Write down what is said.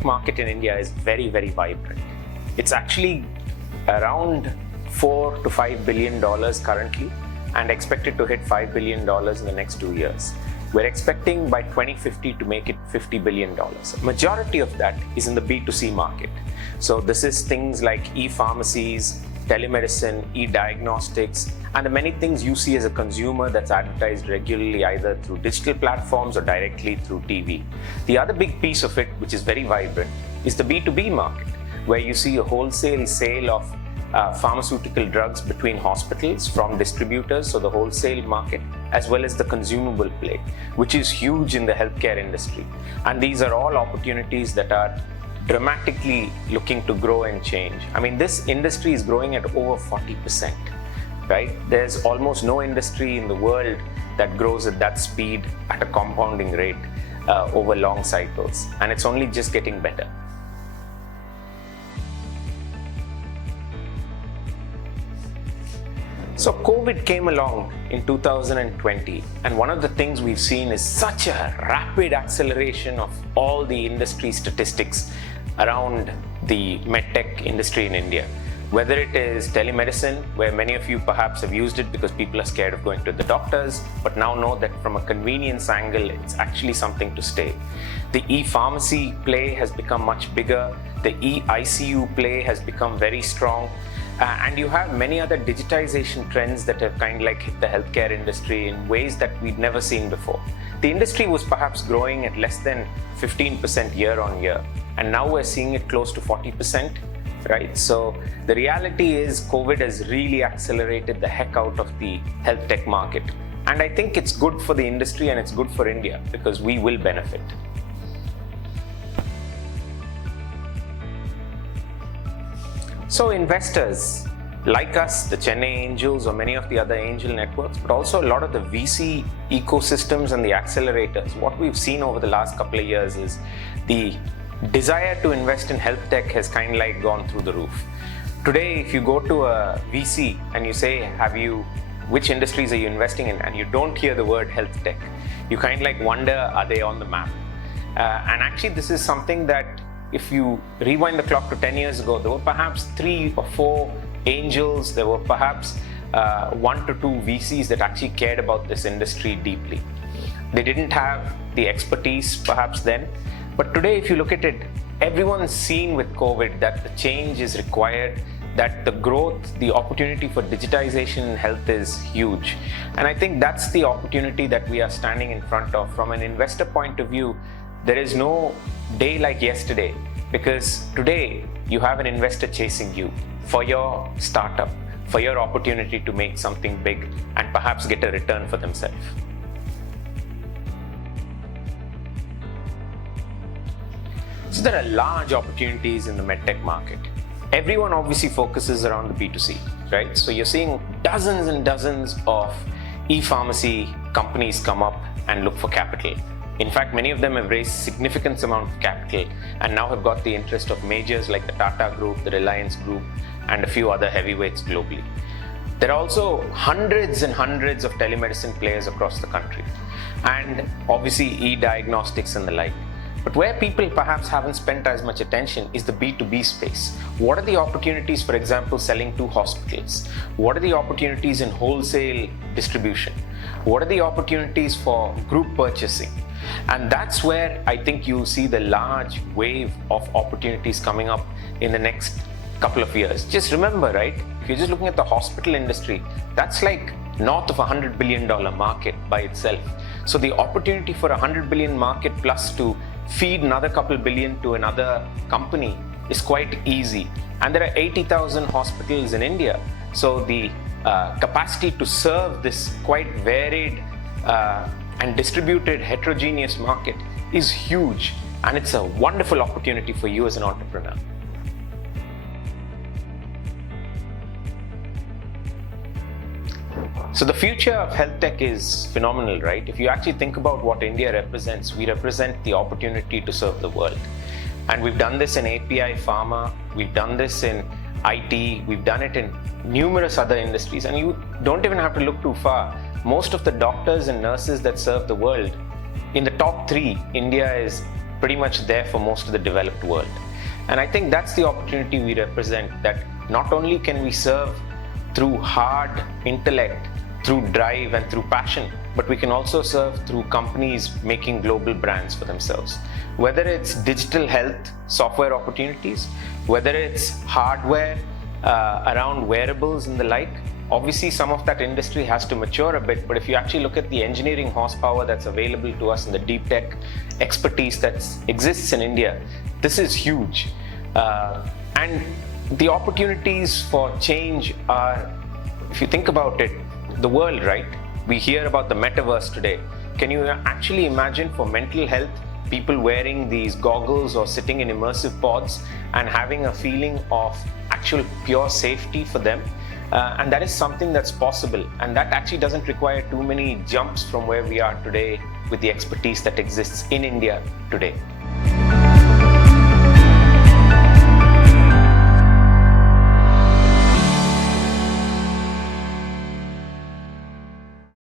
tech market in India is very, very vibrant. It's actually around $4 to $5 billion currently and expected to hit $5 billion in the next 2 years. We're expecting by 2050 to make it $50 billion. Majority of that is in the B2C market. So this is things like e-pharmacies, telemedicine, e-diagnostics, and the many things you see as a consumer that's advertised regularly either through digital platforms or directly through TV. The other big piece of it, which is very vibrant, is the B2B market, where you see a wholesale sale of pharmaceutical drugs between hospitals from distributors, so the wholesale market, as well as the consumable play, which is huge in the healthcare industry. And these are all opportunities that are dramatically looking to grow and change. I mean, this industry is growing at over 40%, right? There's almost no industry in the world that grows at that speed at a compounding rate over long cycles, and it's only just getting better. So COVID came along in 2020, and one of the things we've seen is such a rapid acceleration of all the industry statistics around the medtech industry in India. Whether it is telemedicine, where many of you perhaps have used it because people are scared of going to the doctors, but now know that from a convenience angle, it's actually something to stay. The e-pharmacy play has become much bigger. The e-ICU play has become very strong. And you have many other digitization trends that have kind of like hit the healthcare industry in ways that we'd never seen before. The industry was perhaps growing at less than 15% year on year, and now we're seeing it close to 40%, right? So the reality is COVID has really accelerated the heck out of the health tech market. And I think it's good for the industry and it's good for India because we will benefit. So investors like us, the Chennai Angels or many of the other angel networks, but also a lot of the VC ecosystems and the accelerators, what we've seen over the last couple of years is the desire to invest in health tech has kind of like gone through the roof. Today, if you go to a VC and you say, which industries are you investing in? And you don't hear the word health tech, you kind of like wonder, are they on the map? And actually this is something that if you rewind the clock to 10 years ago, there were perhaps 3 or 4 angels, there were perhaps 1 to 2 VCs that actually cared about this industry deeply. They didn't have the expertise perhaps then, but today if you look at it, everyone's seen with COVID that the change is required, that the growth, the opportunity for digitization in health is huge. And I think that's the opportunity that we are standing in front of. From an investor point of view, there is no day like yesterday, because today you have an investor chasing you for your startup, for your opportunity to make something big and perhaps get a return for themselves. So there are large opportunities in the medtech market. Everyone obviously focuses around the B2C, right? So you're seeing dozens and dozens of e-pharmacy companies come up and look for capital. In fact, many of them have raised significant amount of capital and now have got the interest of majors like the Tata Group, the Reliance Group, and a few other heavyweights globally. There are also hundreds and hundreds of telemedicine players across the country, and obviously e-diagnostics and the like. But where people perhaps haven't spent as much attention is the B2B space. What are the opportunities, for example, selling to hospitals? What are the opportunities in wholesale distribution? What are the opportunities for group purchasing? And that's where I think you'll see the large wave of opportunities coming up in the next couple of years. Just remember, right? If you're just looking at the hospital industry, that's like north of $100 billion market by itself. So the opportunity for $100 billion market plus to feed another couple billion to another company is quite easy. And there are 80,000 hospitals in India. So the capacity to serve this quite varied and distributed heterogeneous market is huge. And it's a wonderful opportunity for you as an entrepreneur. So the future of health tech is phenomenal, right? If you actually think about what India represents, we represent the opportunity to serve the world. And we've done this in API pharma, we've done this in IT, we've done it in numerous other industries. And you don't even have to look too far. Most of the doctors and nurses that serve the world, in the top 3, India is pretty much there for most of the developed world. And I think that's the opportunity we represent, that not only can we serve through hard intellect, through drive and through passion, but we can also serve through companies making global brands for themselves. Whether it's digital health software opportunities, whether it's hardware around wearables and the like, obviously some of that industry has to mature a bit, but if you actually look at the engineering horsepower that's available to us and the deep tech expertise that exists in India, this is huge. And the opportunities for change are, if you think about it, the world, right? We hear about the metaverse today. Can you actually imagine for mental health, people wearing these goggles or sitting in immersive pods and having a feeling of actual pure safety for them? And that is something that's possible. And that actually doesn't require too many jumps from where we are today with the expertise that exists in India today.